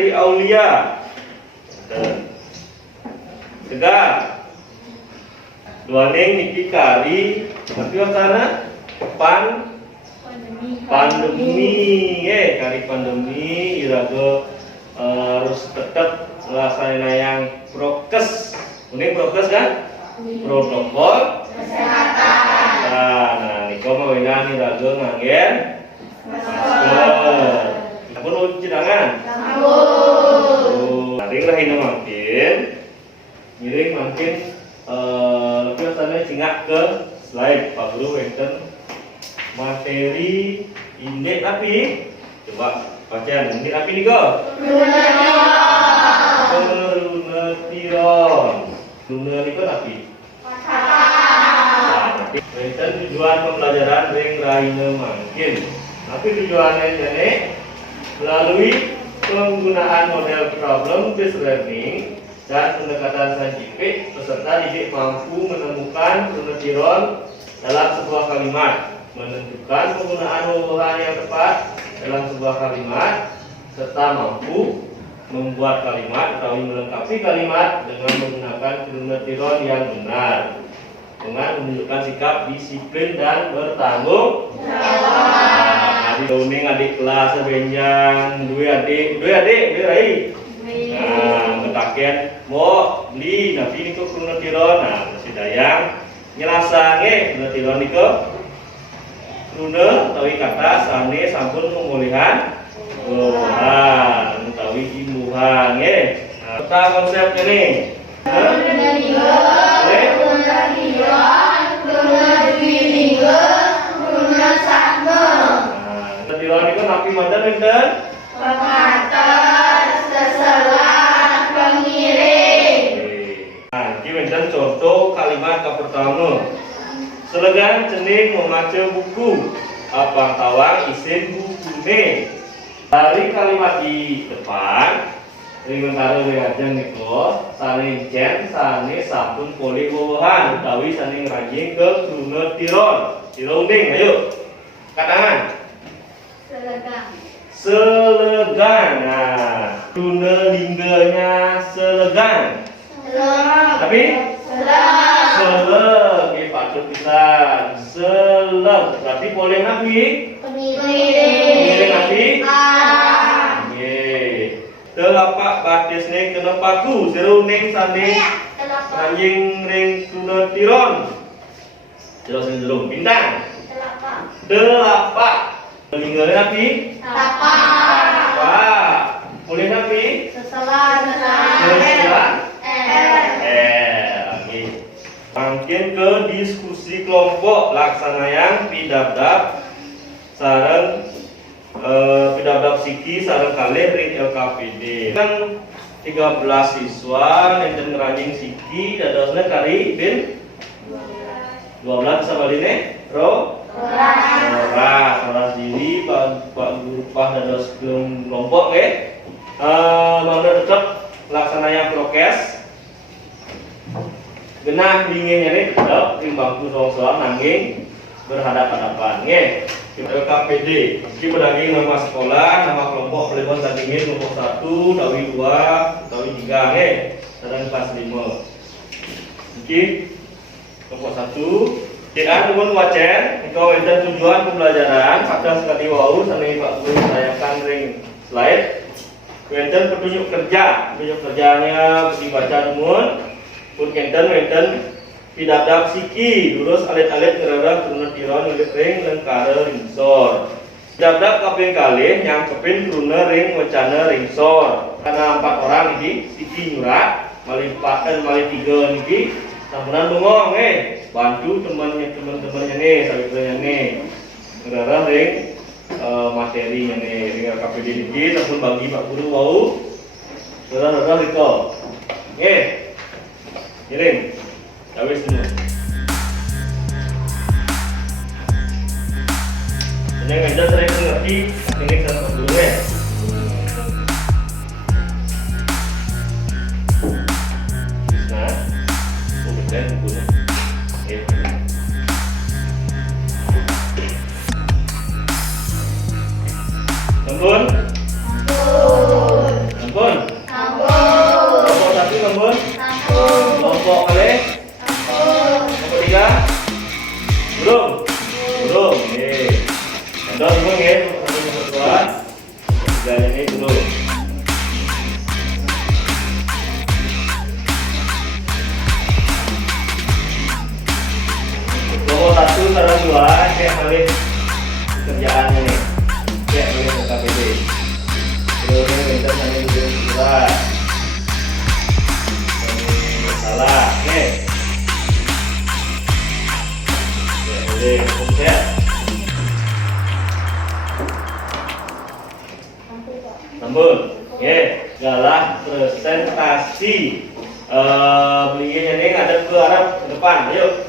dari Aulia. Tegak. Dua neng niki kari tapi wacana pandemi kari pandemi iraga harus tetap melaksanakan yang prokes. Ini prokes kan? Protokol kesehatan. Nah, niko mawinan iraga nganggen masker. Sampun cuci tangan? Sampun. Ring rahina makin. Ngiring makin lebih asalnya singkat ke slide Pak Guru wenten materi indeks api. Coba baca indeks api nih go. Runetiron. Runetiron api. Nah, wenten tujuan pembelajaran ring rahina makin. Tapi tujuannya jadi melalui penggunaan model problem based learning dan pendekatan saintifik, peserta didik mampu menemukan runetiron dalam sebuah kalimat, menentukan penggunaan huruf yang tepat dalam sebuah kalimat, serta mampu membuat kalimat atau melengkapi kalimat dengan menggunakan runetiron yang benar, dengan menunjukkan sikap disiplin dan bertanggung jawab. Adik kelas sebenjang, dua adik, Rai. Nah, mentaken mau beli nanti niko runetiron. Nah, masih dayang nyelasange runetiron niko rune tawi kata sane sampun pemulihan tawi imbuhan Nah, kita konsepnya nih. Runetiron niko napi mandan enten dan contoh kalimat yang pertama, selegan cening memaca buku, apa tawang isin buku nih. Dari kalimat di depan, sementara reajen niko, saling cen, sane sampun poli wawahan, utawi saning rajin ke runetiron. Dirunding, ayo, katakan. Selegan. Nah, runelingganya selegan. Tapi seleg patut pisan. Seleg berarti boleh nabi nggih. Telapak batis ning kena paku seru ning sanding anjing ring runetiron. Jelas jerung bintang. Telapak linggane nabi telapak boleh nabi seselan. Makin ke diskusi kelompok laksana yang pidabdab sareng pidabdab siki sareng kalih ring LKPD kan 13 siswa nenten ngerajing siki dadosna kari bin 12 sama line ora diri Pak Guru Pak dados kelompok mangga tetep laksana yang prokes genah dinginnya nih tetap timbangku soal nanging berhadapan-hadapan LKPD meski berdaging nama sekolah, nama kelompok pelibon tandingin kelompok 1, dawi 2, dawi 3 dan kelas 5 meski kelompok 1 tidak pun wacer engkau enten tujuan pembelajaran pada sekali wau sani Pak Guru sayakan ring slide enten petunjuk kerjanya dibaca dumun pun enten pidabdab siki lurus alit-alit ngerarah runetiron ring lengkara ringsor pidabdab kaping kalih nyangkepin rune ring wacana ringsor karena 4 orang ini siki nyurat malih 3 niki sampunan bengong bantu teman-temannya nih sahabatnya nih ngerarah ring materinya nih ring KPD niki sampun bagi Pak Guru wau ngerarah riko Giring, tapi semua. Ini ngajar sering mengerti, ini sama dulu ya. Nah, bukan bukunya. Sampun. ya. Namun, galah presentasi belinya ini ada ke arah ke depan, ayo.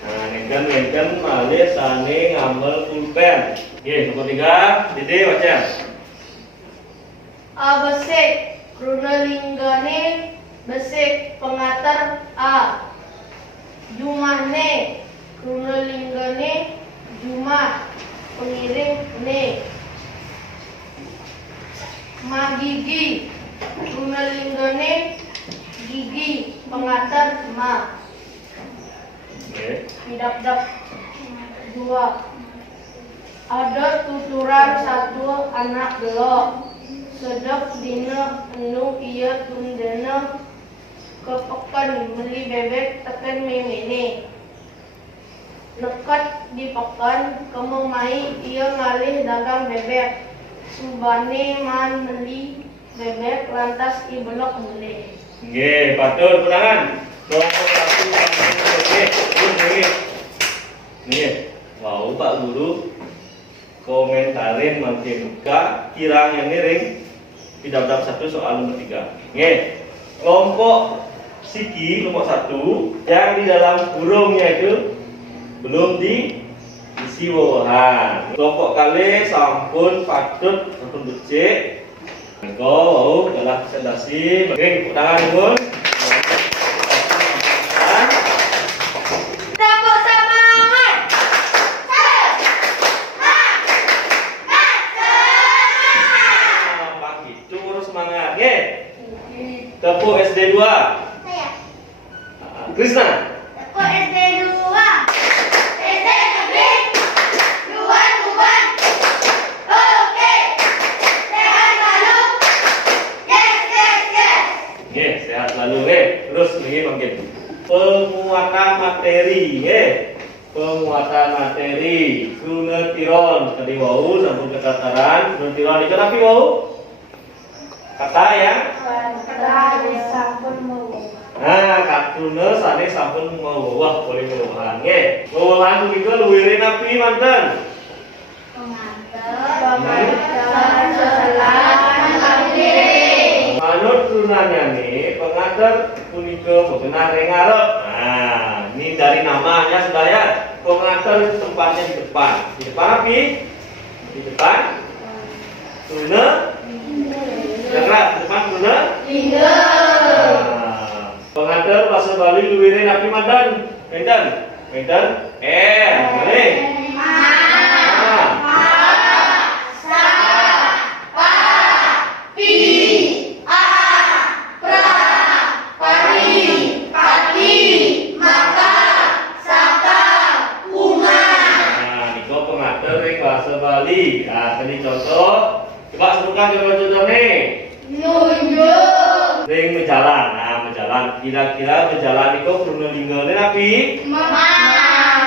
Nah, nengken malih sane ngambil pulpen. Nomor 3, Dede baca. Besik runalinggane besik pengantar A. Jumahne runalinggane jumah pengiring ne. Magigi runalinggane gigi pengantar ma. Dap 2. Ada tuturan 1 anak belok. Sedap dina enu iya tundana kepekan beli bebek tekan memene. Lekat di pekan kememai ia ngalih dagang bebek. Subane man beli bebek lantas i belok beli. Patur pulangan. Wow, Pak Guru komentarin makin muka kiranya miring tidak dapat 1 soal nomor 3. Kelompok siki kelompok 1 yang di dalam burungnya itu belum diisi wawahan. Kelompok kali sampun patut sampun becik. Engko adalah presentasi bagi tangan pun. Tepuk SD 2. Saya. Krisna. Tepuk SD 2. SD Negeri 2 Tuban. Oke. Sehat selalu. Yes. Sehat selalu. Terus ini mungkin penguatan materi. Penguatan materi. Sunetiron tadi wau sampun ketataran. Sunetiron itu tapi wau kata ya. Nah, katuna sane sampun mawah boleh mewahan. Mewahan punika luwire napi manten? Manut tunanya nih, pengantar punika benar yang ngarep. Nah, ini dari namanya sudah ya. Pengantar tempatnya di depan. Di depan api? Di depan? Tuna? Dengar, di depan tuna? Pengantar bahasa Bali luwire napi manten? Menten? Boleh? Bali. Nah, ini contoh. Coba sebutkan contoh-contohnya. Nunjuk. Ring menjalan. Nah, menjalan. Kira-kira menjalan itu purnalinganya napi?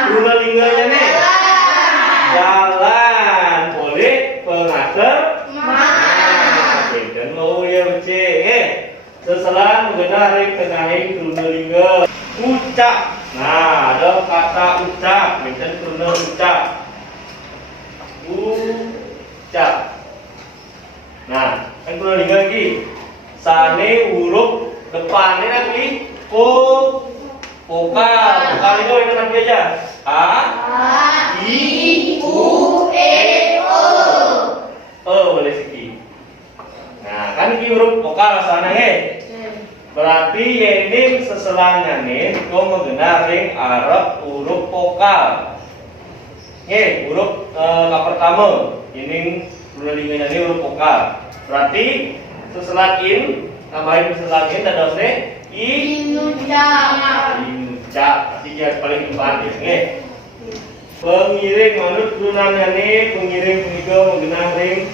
Purnalinganya nih? Jalan. Boleh pengatur? Dan mau ya becek. Seselan mengenai ring tengahing purnalingga. Ucap. Nah, ada kata ucap. Mungkin purnal ucap. Ucap. Nah, kan perlu diingat lagi. Sane huruf depannya nanti vokal. Vokal itu ingat nanti aja. A, I, U, E, O. Boleh siki. Nah, kan ini huruf vokal sana berarti ini seselahnya nih, kau mengenal ring Arab huruf vokal. Huruf pertama ini purnalinganya ini huruf vokal. Berarti seselan in tambahin seselan in dan dosne inucap. Artinya paling depan ya. Pengiring menurut gunanya nih pengiring punika menggenang ring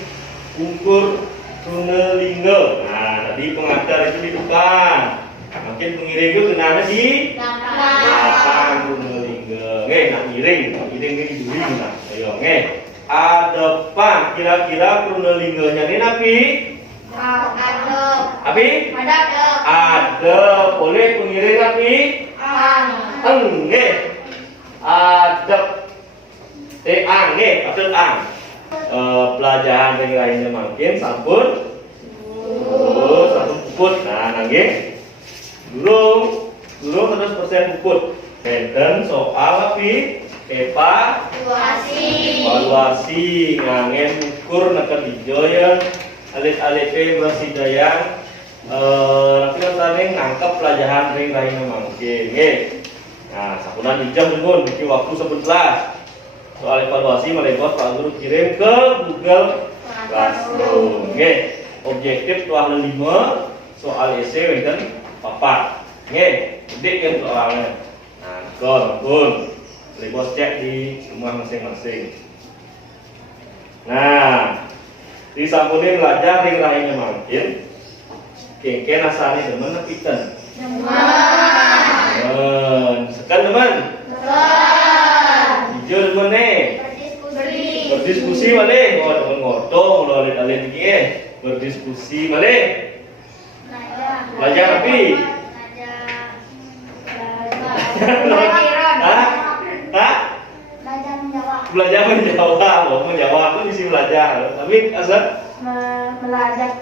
ukur purnalingga. Nah, tadi pengantar itu di depan. Mungkin pengiring itu genangnya di belakang purnalingga. Nak ngiring ini duri nah. Ayo adepan kira-kira purnalingganya ini napi? Api? Ada. Boleh pengiring napi? Adep. ang patut ang. Pelajaran yang lainnya makin sampun sampun puput. Nah nangge durung terus persen puput. Enten soal api evaluasi ngangen ukur neken dijoyen alit-alit bersidayang nanti tadi ngangkep pelajaran ring lainnya mangkin nge. Nah sakunan dijam dulu bikin waktu 11 soal evaluasi melebot Pak Guru kirim ke Google Classroom nge. Objektif tuah 5 soal esai wenten papat nge gede kan soalnya. Nah pun lebos cek di rumah masing-masing. Nah disampunin belajar ring lainnya mangkin kengken asani demen nepiten sekan demen hijau demen berdiskusi malih demen ngotong udah alit-alit iki berdiskusi malih belajar api belajar menjawab itu isi belajar tapi asal belajar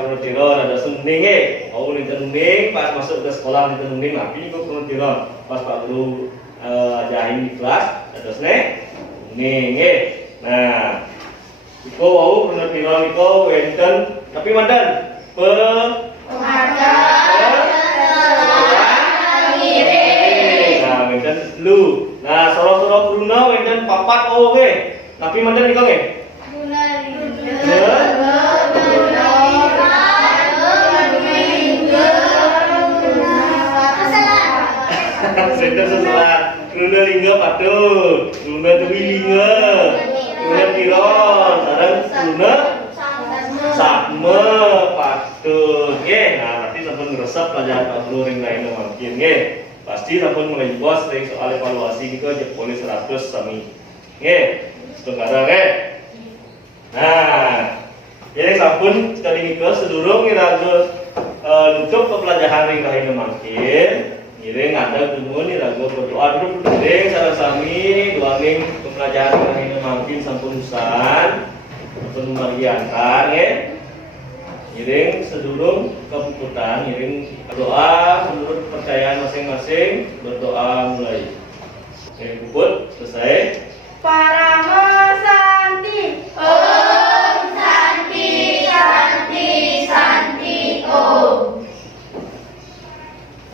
Purutiron ada sunding nunding pas masuk ke sekolah nunding lagi itu Purutiron pas Pak Guru ajarin di kelas ada nunding nah iko wau Purutiron iko wenten tapi mantan nah wenten lu nah soro-soro Bruno wenten papat oke tapi mantan iko nge Senter seselat, Luna lingga patut, Luna dewi lingga, Luna tiron, sarang Luna sakme patut, nah berarti sampun ngeresep pelajaran Pak Guru ring lain mungkin, pasti sampun mulai bos ring soal evaluasi kita jepoli 100 sami, sekarang nah, jadi sampun sekali ini sedurung iraga nutup ke pelajaran ring lain mungkin. Ngiring ada kemudian nih ragu berdoa dulu ngiring cara sami dua ming pembelajaran ini makin sampun usan sampun membagiankan ngiring sedulung keputusan ngiring doa menurut kepercayaan masing-masing berdoa mulai puput selesai